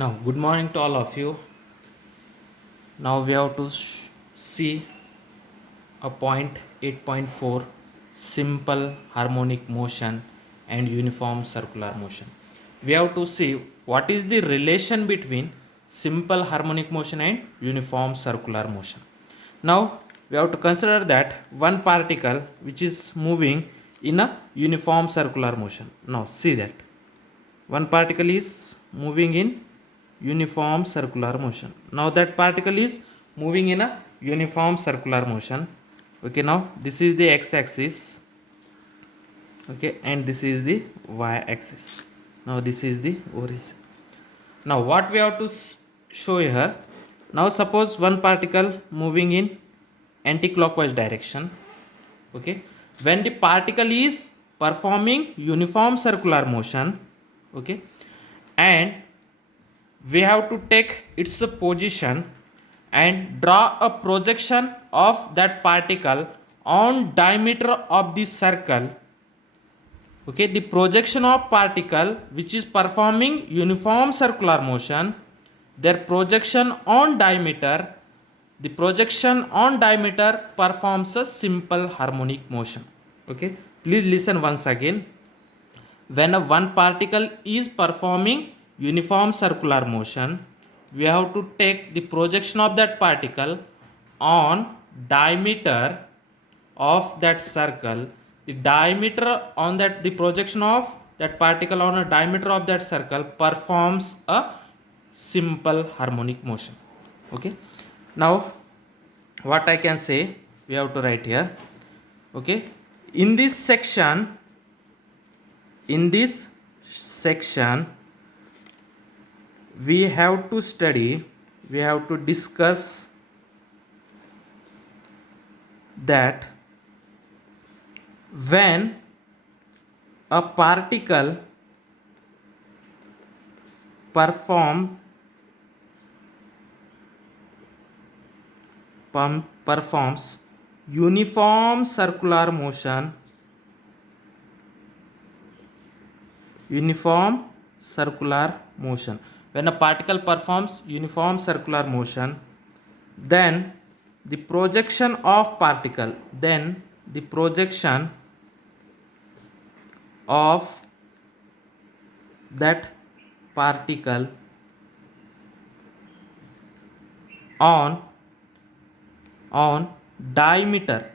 Now, good morning to all of you. Now we have to see a point 8.4 simple harmonic motion and uniform circular motion. We have to see what is the relation between simple harmonic motion and uniform circular motion. Now we have to consider that one particle which is moving in a uniform circular motion. Now see that one particle is moving in uniform circular motion. Now that particle is moving in a uniform circular motion. Okay, now this is the x axis. Okay, and this is the y axis. Now this is the origin. Now what we have to show here, now suppose one particle moving in anti-clockwise direction. Okay, when the particle is performing uniform circular motion, okay, and we have to take its position and draw a projection of that particle on diameter of the circle. Okay, the projection of particle which is performing uniform circular motion, their projection on diameter, the projection on diameter performs a simple harmonic motion. Okay, please listen once again. When a one particle is performing uniform circular motion, we have to take the projection of that particle on diameter of that circle. The diameter on that, the projection of that particle on a diameter of that circle performs a simple harmonic motion. Okay, now what I can say, we have to write here. Okay, in this section we have to study, we have to discuss that when a particle performs uniform circular motion, when a particle performs uniform circular motion, then the projection of particle, that particle on diameter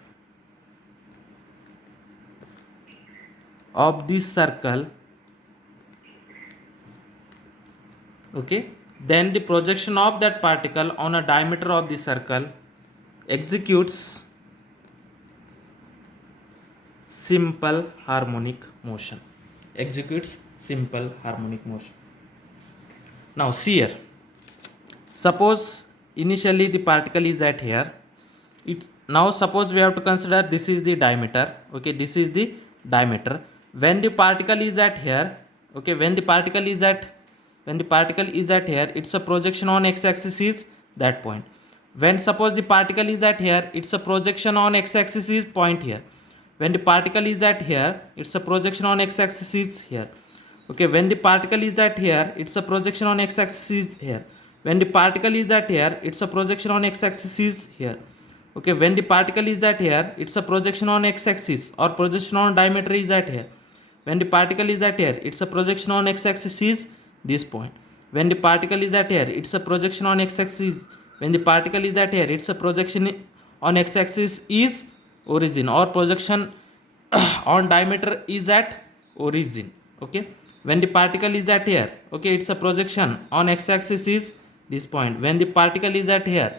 of this circle, okay, then the projection of that particle on a diameter of the circle executes simple harmonic motion. Now see here, suppose initially the particle is at here. Now suppose we have to consider this is the diameter. Okay, this is the diameter. When the particle is at here, okay, when the particle is at here, its a projection on x-axis is that point. When suppose the particle is at here, its a projection on x-axis is point here. When the particle is at here, its a projection on x-axis is here. Okay, when the particle is at here, its a projection on x-axis is here. When the particle is at here, its a projection on x-axis is here. Okay, when the particle is at here, its a projection on x-axis or projection on diameter is at here. When the particle is at here, its a projection on x-axis is this point. When the particle is at here, its a projection on x-axis. When the particle is at here, its a projection on x-axis is origin, or projection on diameter is at origin. Okay, when the particle is at here, okay, its a projection on x-axis is this point. When the particle is at here,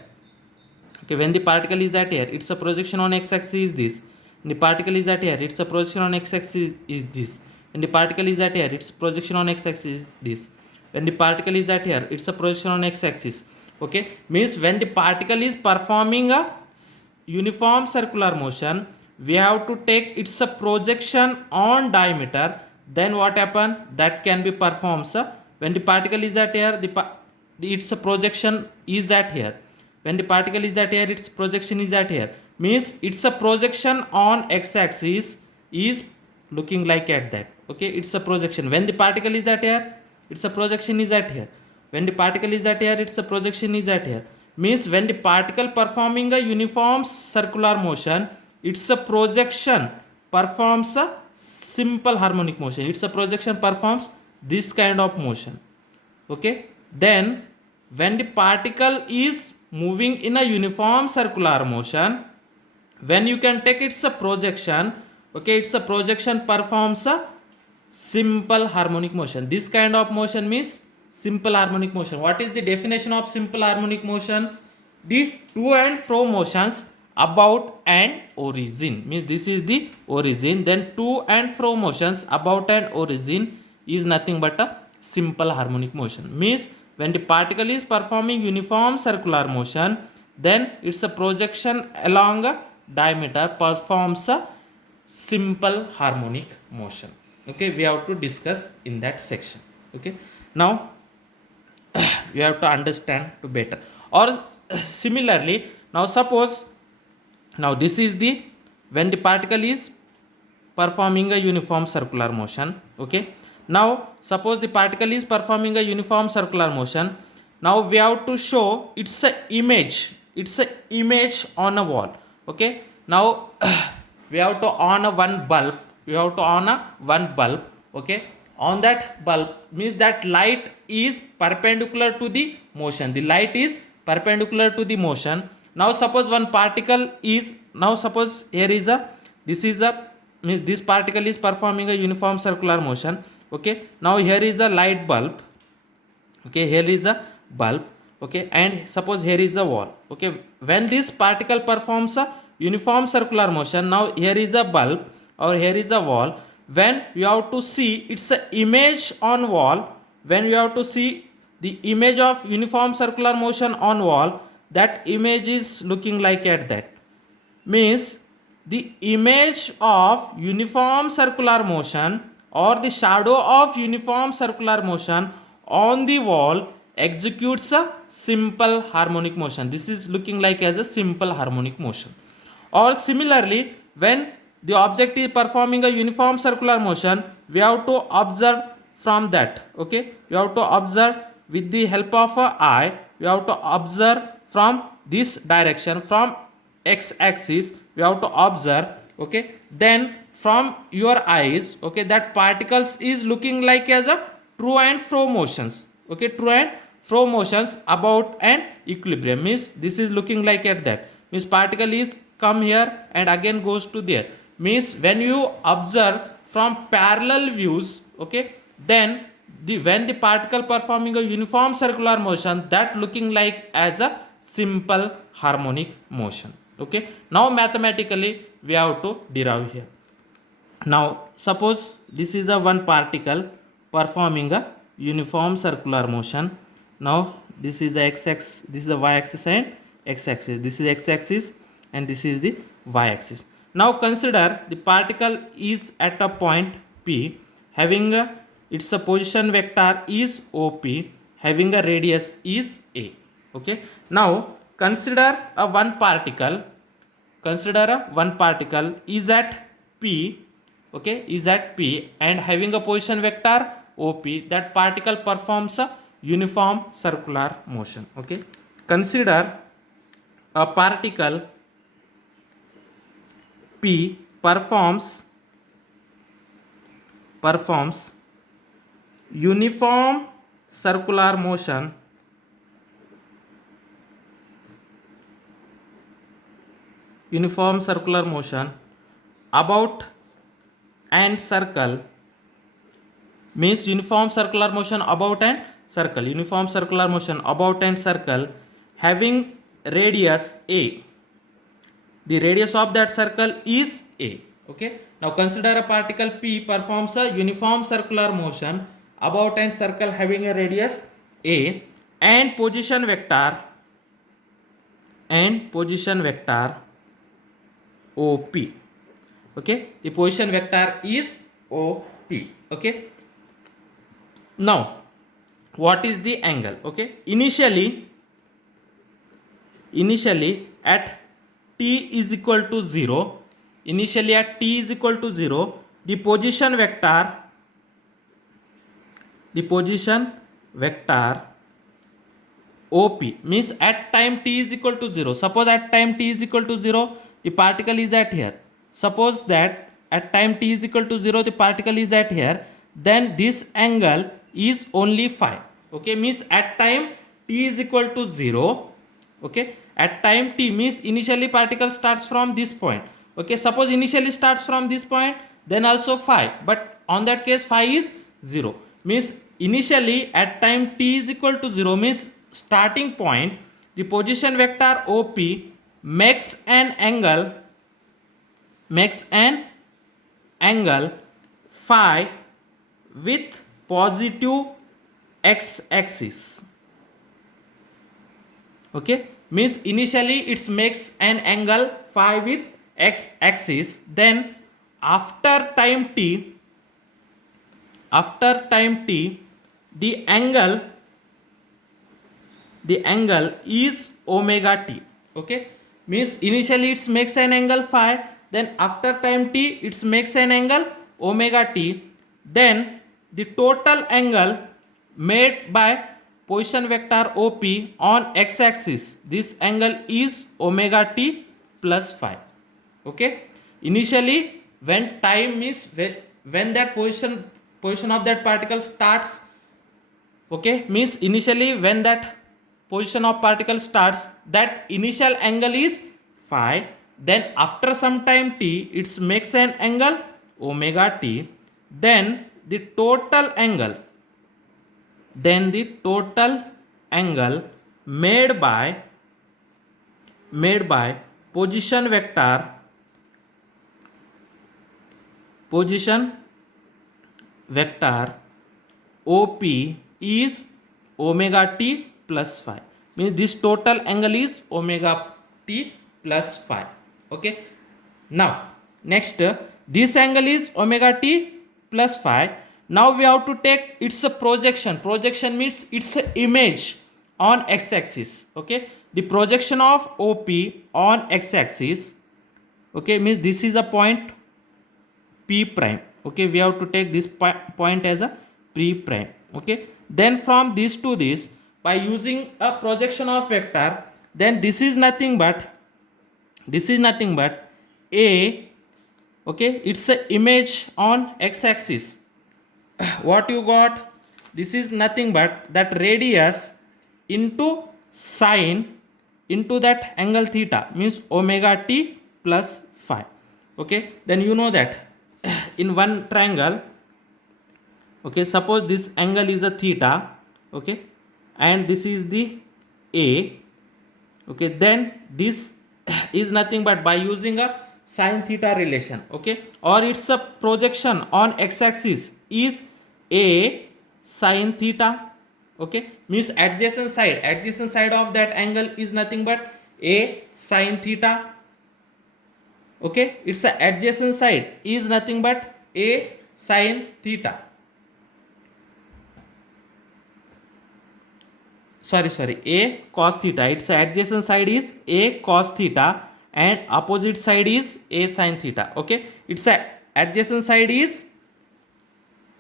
okay, when the particle is at here, its a projection on x-axis is this. When the particle is at here, its a projection on x-axis is this. When the particle is at here, its projection on x-axis is this. When the particle is at here, its a projection on x-axis. Okay, means when the particle is performing a uniform circular motion, we have to take its a projection on diameter. Then what happen? That can be performed. When the particle is at here, its a projection is at here. When the particle is at here, its projection is at here. Means it's a projection on x-axis is looking like at that. Okay, it's a projection. When the particle is at here, its a projection is at here. when the particle is at here, its projection is at here. Means when the particle performing a uniform circular motion, its a projection performs a simple harmonic motion. Its a projection performs this kind of motion. Okay, then when the particle is moving in a uniform circular motion, when you can take its a projection, okay, its a projection performs a simple harmonic motion. This kind of motion means simple harmonic motion. What is the definition of simple harmonic motion? The to and fro motions about and origin, means this is the origin, then to and fro motions about and origin is nothing but a simple harmonic motion. Means when the particle is performing uniform circular motion, then its a projection along a diameter performs a simple harmonic motion. Okay, we have to discuss in that section. Okay, now you have to understand to better. Or similarly, now suppose, now this is the when the particle is performing a uniform circular motion. Okay, now suppose the particle is performing a uniform circular motion. Now we have to show it's a image on a wall. Okay, now we have to on a one bulb, okay, on that bulb, means that light is perpendicular to the motion, the light is perpendicular to the motion. Now suppose one particle is, now suppose here is a, this is a, means this particle is performing a uniform circular motion. Okay, now here is a light bulb, okay, here is a bulb, okay, and suppose here is a wall. Okay, when this particle performs a uniform circular motion, now here is a bulb or here is a wall. When you have to see its a image on wall, when you have to see the image of uniform circular motion on wall, that image is looking like at that. Means the image of uniform circular motion or the shadow of uniform circular motion on the wall executes a simple harmonic motion. This is looking like as a simple harmonic motion. Or similarly, when the object is performing a uniform circular motion, we have to observe from that. Okay, we have to observe with the help of a eye. We have to observe from this direction, from x-axis. We have to observe. Okay, then from your eyes, okay, that particles is looking like as a to and fro motions. Okay, to and fro motions about an equilibrium, means this is looking like at that. Means particle is come here and again goes to there. Means when you observe from parallel views, okay, then when the particle performing a uniform circular motion, that looking like as a simple harmonic motion. Okay, now mathematically we have to derive here. Now suppose this is a one particle performing a uniform circular motion. Now this is the x-axis, this is the y-axis and x-axis, this is x-axis and this is the y-axis. Now consider the particle is at a point P, having its a position vector is OP, having a radius is A. Okay, now consider a one particle is at P, okay, is at P and having a position vector OP. That particle performs a uniform circular motion. Okay, consider a particle P performs uniform circular motion about and circle, means uniform circular motion about and circle, having radius A. The radius of that circle is A. Okay, now consider a particle P performs a uniform circular motion about and circle having a radius A and position vector OP. Okay, the position vector is OP. Okay, now what is the angle? Okay, initially at t is equal to 0, the position vector OP means at time t is equal to 0. Suppose at time t is equal to 0, the particle is at here. Suppose that at time t is equal to 0, the particle is at here. Then this angle is only phi. Okay, means at time t is equal to 0. Okay, at time t means initially particle starts from this point. Okay, suppose initially starts from this point, then also phi, but on that case phi is 0. Means initially at time t is equal to 0 means starting point, the position vector OP makes an angle phi with positive x axis. Okay, means initially it makes an angle phi with x axis, then after time t the angle is omega t. Okay, means initially it makes an angle phi, then after time t it makes an angle omega t, then the total angle made by position vector OP on x axis, this angle is omega t plus phi. Okay, initially when time is when that position of that particle starts. Okay, means initially when that position of particle starts, that initial angle is phi, then after some time t it makes an angle omega t, then the total angle made by position vector OP is omega t plus phi. Means this total angle is omega t plus phi. Okay, now next this angle is omega t plus phi. Now we have to take its a projection means it's a image on x axis. Okay, the projection of OP on x axis, okay, means this is a point P prime. Okay, we have to take this point as a P prime. Okay, then from this to this, by using a projection of vector, then this is nothing but a, okay, it's a image on x axis. What you got, this is nothing but that radius into sine into that angle theta, means omega t plus phi. Okay, then you know that in one triangle, okay, suppose this angle is a theta, okay, and this is the A. Okay, then this is nothing but by using a sin theta relation. Okay, or it's a projection on x axis is A sin theta. Okay, means adjacent side of that angle is nothing but A sin theta. Okay, it's a adjacent side is nothing but A sin theta. Sorry, A cos theta. Its adjacent side is A cos theta and opposite side is A sin theta. Okay, its adjacent side is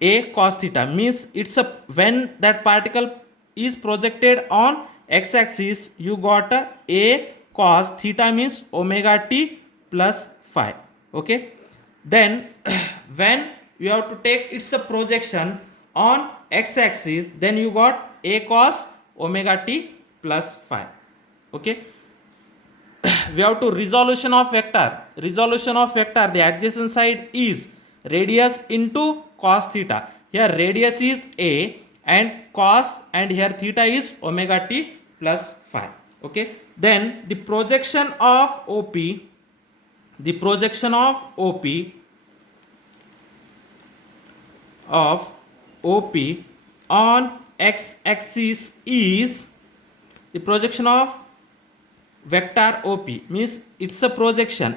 A cos theta, means it's a when that particle is projected on x axis, you got A cos theta means omega t plus phi. Okay, then when you have to take its a projection on x axis, then you got A cos omega t plus phi. Okay, we have to resolution of vector, the adjacent side is radius into cos theta. Here radius is A and cos, and here theta is omega t plus phi. Okay, then the projection of OP on x axis is the projection of vector OP, means it's a projection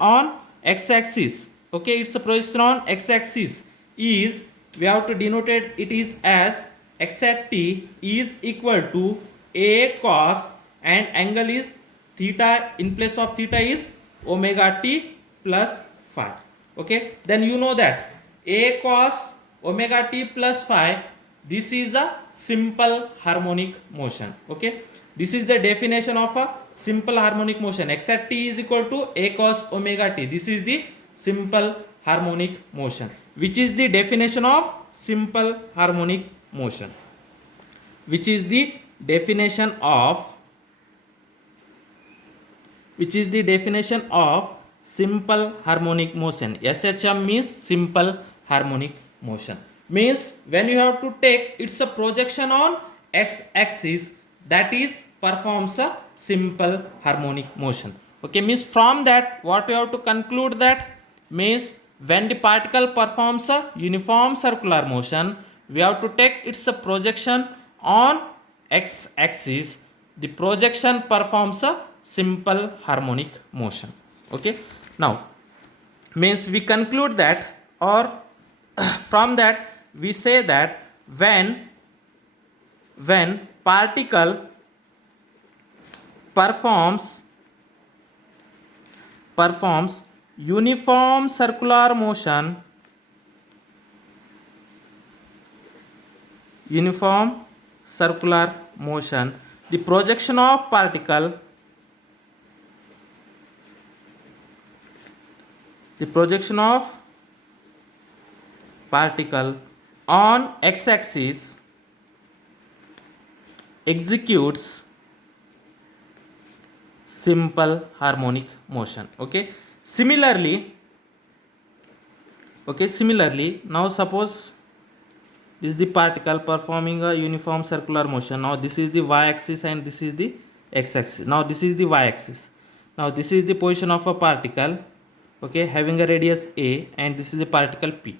on x axis. Okay, it's a projection on x axis is, we have to denote it is as x at t is equal to A cos, and angle is theta, in place of theta is omega t plus phi. Okay, then you know that A cos omega t plus phi, this is a simple harmonic motion. Okay, this is the definition of a simple harmonic motion. X at t is equal to a cos omega t. This is the simple harmonic motion. Which is the definition of simple harmonic motion? Which is the definition of simple harmonic motion? SHM means simple harmonic motion. Means when you have to take it's a projection on x axis, that is performs a simple harmonic motion. Okay, means from that what you have to conclude that means when the particle performs a uniform circular motion, we have to take its a projection on x axis. The projection performs a simple harmonic motion. Okay, now means we conclude that, or from that we say that when particle performs uniform circular motion, the projection of particle on x-axis executes simple harmonic motion. Okay, similarly, now suppose this is the particle performing a uniform circular motion. Now this is the y-axis and this is the x-axis. Now this is the y-axis. Now this is the position of a particle, okay, having a radius a, and this is the particle p,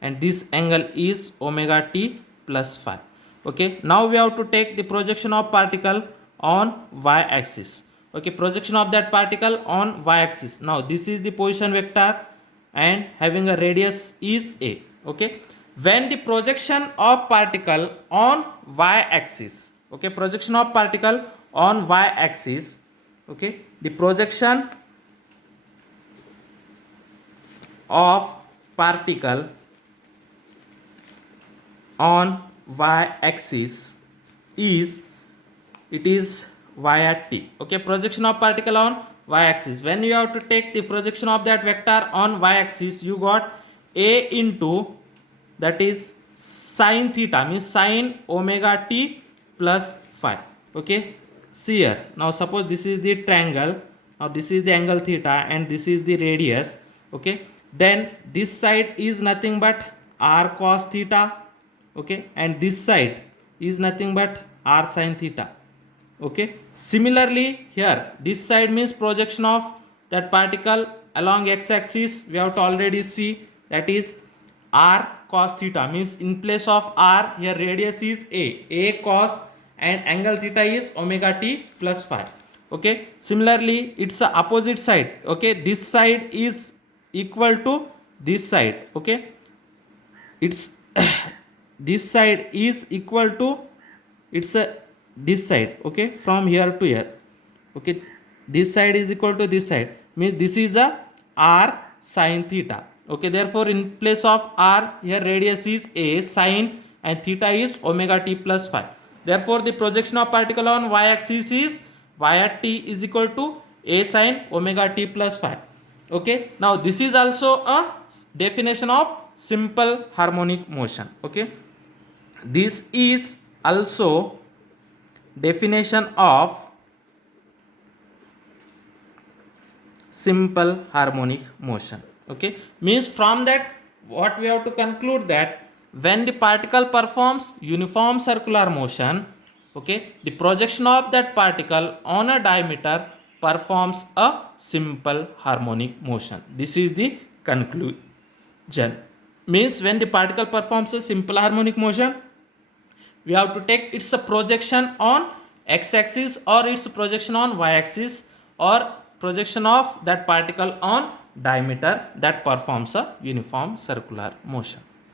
and this angle is omega t plus phi. Okay, now we have to take the projection of particle on y-axis. Okay, projection of that particle on y-axis. Now this is the position vector and having a radius is a. Okay, when the projection of particle on y-axis, okay, projection of particle on y-axis, okay, the projection of particle on y-axis is y at t. Okay, projection of particle on y-axis. When you have to take the projection of that vector on y-axis, you got a into, that is sine theta, means sine omega t plus phi. Okay, see here. Now suppose this is the triangle. Now this is the angle theta and this is the radius. Okay, then this side is nothing but r cos theta. Okay, and this side is nothing but r sin theta. Okay, similarly here this side means projection of that particle along x-axis. We have to already see, that is r cos theta, means in place of r here radius is a cos, and angle theta is omega t plus phi. Okay, similarly it's a opposite side. Okay, this side is equal to this side. Okay, it's this side is equal to this side. Okay, from here to here. Okay, this side is equal to this side, means this is a r sin theta. Okay, therefore in place of r here radius is a, sin, and theta is omega t plus phi. Therefore the projection of particle on y-axis is y at t is equal to a sin omega t plus phi. Okay, now this is also a definition of simple harmonic motion. Okay, this is also definition of simple harmonic motion. Okay, means from that what we have to conclude, that when the particle performs uniform circular motion, okay, the projection of that particle on a diameter performs a simple harmonic motion. This is the conclusion. Means when the particle performs a simple harmonic motion, we have to take its projection on x-axis or its projection on y-axis, or projection of that particle on diameter, that performs a uniform circular motion.